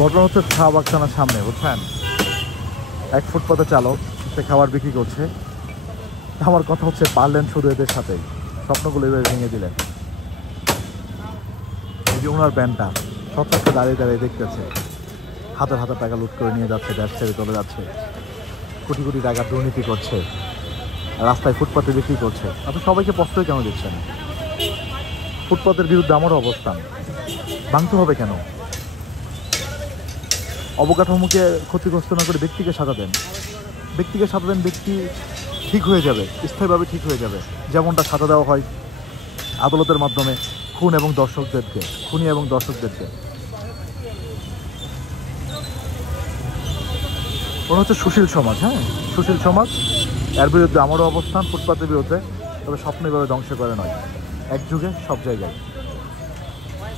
ঘটনা হচ্ছে চা বাগখানার সামনে, বুঝছেন? এক ফুটপাতে চালক, সে খাবার বিক্রি করছে। আমার কথা হচ্ছে, পারলেন শুধু এদের সাথেই, স্বপ্নগুলো এভাবে ভেঙে দিলেন। এই যে ওনার ব্যান্ডটা সবটাকে দাঁড়িয়ে দাঁড়িয়ে দেখতেছে, হাজার হাজার টাকা লুট করে নিয়ে যাচ্ছে, দেশ ছেড়ে চলে যাচ্ছে, কোটি কোটি টাকা দুর্নীতি করছে, রাস্তায় ফুটপাতে বিক্রি করছে। আপনি সবাইকে প্রশ্রয় কেন দিচ্ছেন? ফুটপাতের বিরুদ্ধে আমারও অবস্থান। ভাঙতে হবে কেন? অবকাঠামোকে ক্ষতিগ্রস্ত না করে ব্যক্তিকে সাজা দেন, ব্যক্তিকে সাজা দেন, ব্যক্তি ঠিক হয়ে যাবে, স্থায়ীভাবে ঠিক হয়ে যাবে। যেমনটা সাজা দেওয়া হয় আদালতের মাধ্যমে খুনি এবং দর্শকদেরকে। ওরা হচ্ছে সুশীল সমাজ, হ্যাঁ, সুশীল সমাজ। এর বিরুদ্ধে আমারও অবস্থান, ফুটপাতের বিরুদ্ধে। তবে স্বপ্ন এভাবে ধ্বংস করে নয়, এক যুগে সব জায়গায়।